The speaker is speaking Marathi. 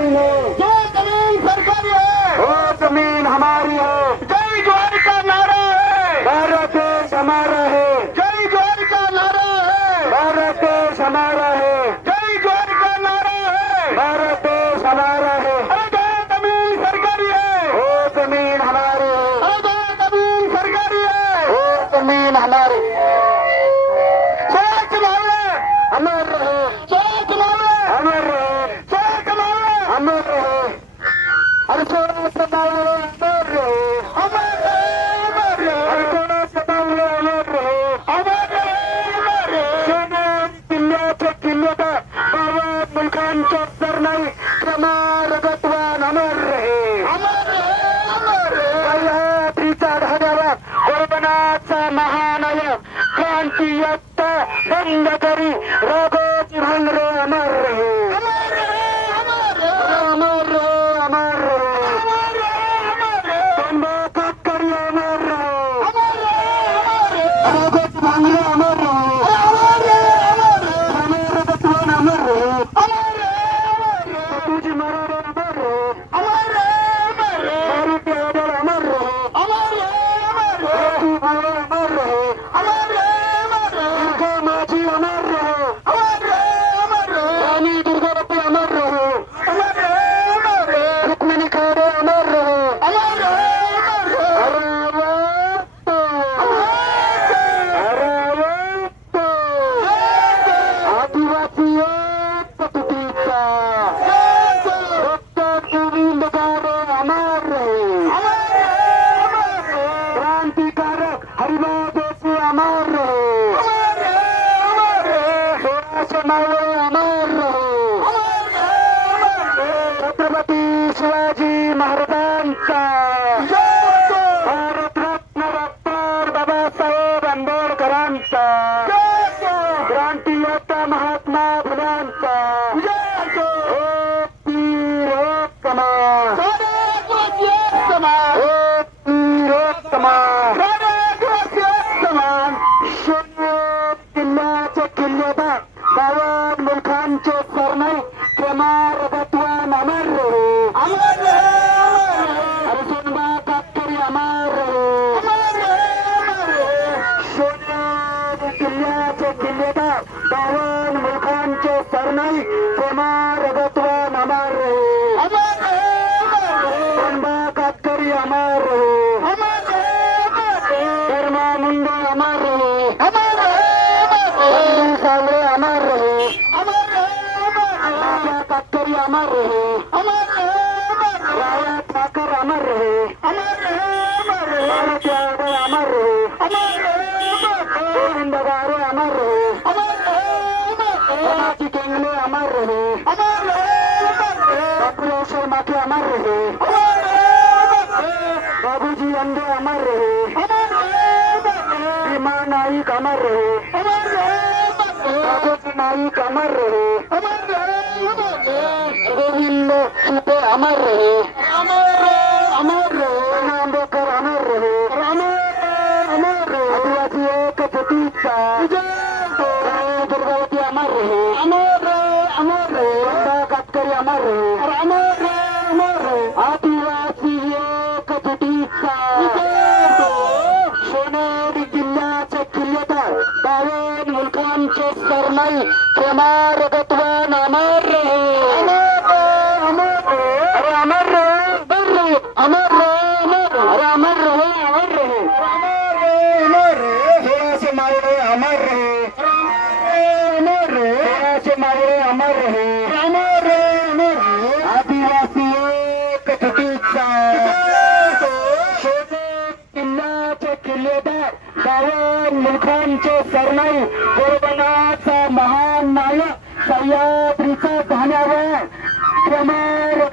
हमारी है। ये जमीन सरकारी है। वो जमीन हमारी है। जय जोहर का नारा है। भारत देश हमारा है। जय जोहर का नारा है। भारत देश हमारा है। जय जोहर का नारा है। भारत देश हमारा है। जमीन सरकारी है। वो जमीन हमारी है। जमीन सरकारी है। वो जमीन हमारी है। महानायक क्रांतीयत्त बंद करी বাংলা शिवाजी महाराजांचा. भारतरत्न डॉक्टर बाबासाहेब आंबेडकरांचा. क्रांतीयोद्धा महात्मा फुलांचा एक तीर एक मुलखांचे एक तीर তোমার অবতবান আমার। আমার কন্যা কাতকরি আমার। আমার শর্মা মুন্ডা আমার। আমার সালে আমার। আমার কাতকরি আমার। আমার ঠাকুর আমার। আমার আমার আমার। बाबुलेश्वर माथे अमर रहे बाबूजी अंडे अमर रहे भीमा नाईक अमर रहे राघोजी नाईक अमर रहे गोविंद सुपे अमर रहे अमर रहे आंबेडकर अमर रहे अमर रहे आदिवासी एक जुटीचा दुर्गावती अमर रहे अमर अमर रहे कातकरी अमर रहे amarre, Tetuán, amarre. Amarre, amarre. Amarre, amarre. Amarre, amarre. Amarre, amarre. Amarre, amarre. Amarre, amarre. मुलखांचे Sarnaik कोरबनाचा महान नायक सह्याद्रीचा धान्यावर क्रमार